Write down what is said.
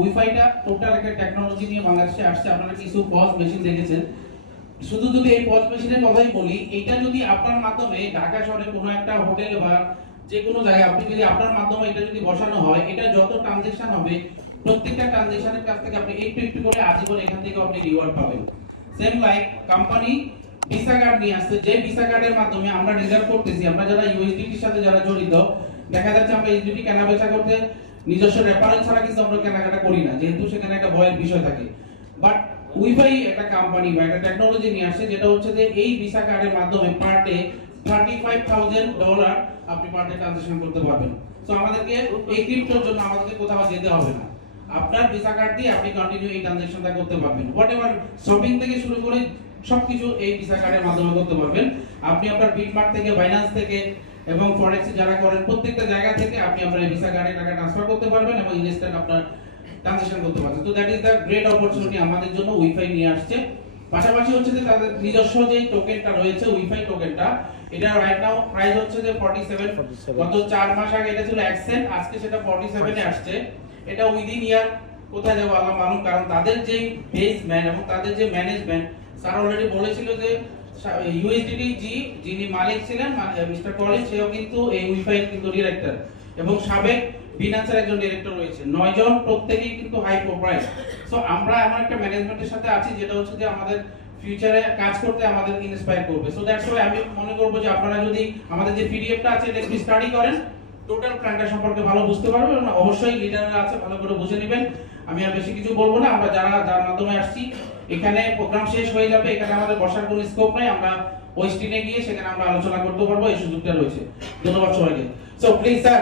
উইফাইটা total একটা technology নিয়ে বাংলাদেশে আসছে। আপনারা কিছু পজ মেশিন দেখেছেন। শুধু যদি এই পজ মেশিনের কথাই বলি, এটা যদি আপনার মাধ্যমে ঢাকা শহরে কোনো একটা হোটেলে বা যে কোনো জায়গায় আপনি যদি আপনার মাধ্যমে এটা যদি বসানো হয়, এটা যত ট্রানজেকশন হবে, প্রত্যেকটা ট্রানজেকশনের কাছ থেকে আপনি একটু একটু করে আজীবন এখান থেকে আপনি রিওয়ার্ড পাবেন। Same like company visa card নিয়ে আসছে। যে ভিসা কার্ডের মাধ্যমে আমরা রিজার্ভ করতেছি, আমরা যারা ইউএসডিটির সাথে যারা জড়িত, দেখা যাচ্ছে আমরা ইউএসডিটি কেনা বেচা করতে নিজস্ব রেফারেল ছাড়া কিন্তু আমরা কেনাকাটা করি না, যেহেতু সেখানে একটা ভয়ের বিষয় থাকে। বাট উইফাই একটা কোম্পানি বা একটা টেকনোলজি নিয়ে আসছে যেটা হচ্ছে যে এই ভিসা কার্ডের মাধ্যমে per day thirty five thousand dollar আপনি পার ডে ট্রানজাকশন করতে পারবেন। সো আমাদেরকে এই ক্রিপ্টোর জন্য আমাদেরকে কোথাও যেতে হবে না। আপনার ভিসা কার্ড দিয়ে আপনি কন্টিনিউ এই ট্রানজাকশনটা করতে পারবেন। হোয়াট এভার শপিং থেকে শুরু করে সবকিছু এই ভিসা কার্ডের মাধ্যমে করতে পারবেন। আপনি আপনার বিটমার্ট থেকে বাইন্যান্স থেকে এবং ফরেক্স যারা করেন প্রত্যেকটা জায়গা থেকে আপনি আপনার ভিসা কার্ডে টাকা ট্রান্সফার করতে পারবেন এবং ইনস্ট্যান্ট আপনার ট্রানজাকশন করতে পারবেন। তো that is the great opportunity আমাদের জন্য উইফাই নিয়ে আসছে। পাশাপাশি হচ্ছে যে তাদের নিজস্ব যে টোকেনটা রয়েছে উইফাই টোকেনটা এটা রাইট নাও প্রাইস হচ্ছে যে 47 47 গত 4 মাস আগে এটা ছিল 1 সেন্ট আজকে সেটা 47 এ আসছে। এটা উইদিন ইয়ার কোথায় যাব আল্লাহ মালুম কারণ তাদের যে বেসম্যান এবং তাদের যে ম্যানেজমেন্ট স্যার অলরেডি বলেছিল যে ইউএসডিটি জি, যিনি মালিক ছিলেন মিস্টার কলিন সেও কিন্তু এই উইফাই কিন্তু ডিরেক্টর এবং সাবেক বিনান্সের একজন ডিরেক্টর রয়েছে। নয় জন প্রত্যেকেই কিন্তু হাই প্রোফাইল সো আমরা এমন একটা ম্যানেজমেন্টের সাথে আছি, যেটা হচ্ছে যে আমাদের ফিউচারে কাজ করতে আমাদের ইন্সপায়ার করবে। সো দ্যাটস ওয়াই আমি মনে করব যে আপনারা যদি আমাদের যে পিডিএফটা আছে, এটা একটু স্টাডি করেন টোটাল প্ল্যানটা সম্পর্কে ভালো বুঝতে পারবেন এবং অবশ্যই লিডাররা আছে, ভালো করে বুঝে নেবেন। আমি আর বেশি কিছু বলব না, আমরা যারা, যার মাধ্যমে আসছি এখানে প্রোগ্রাম শেষ হয়ে যাবে, এখানে আমাদের বসার কোনো স্কোপ নাই, আমরা ওয়েস্টিনে গিয়ে সেখানে আমরা আলোচনা করতে পারব, এই সুযোগটা রয়েছে। ধন্যবাদ সবাইকে। So please sir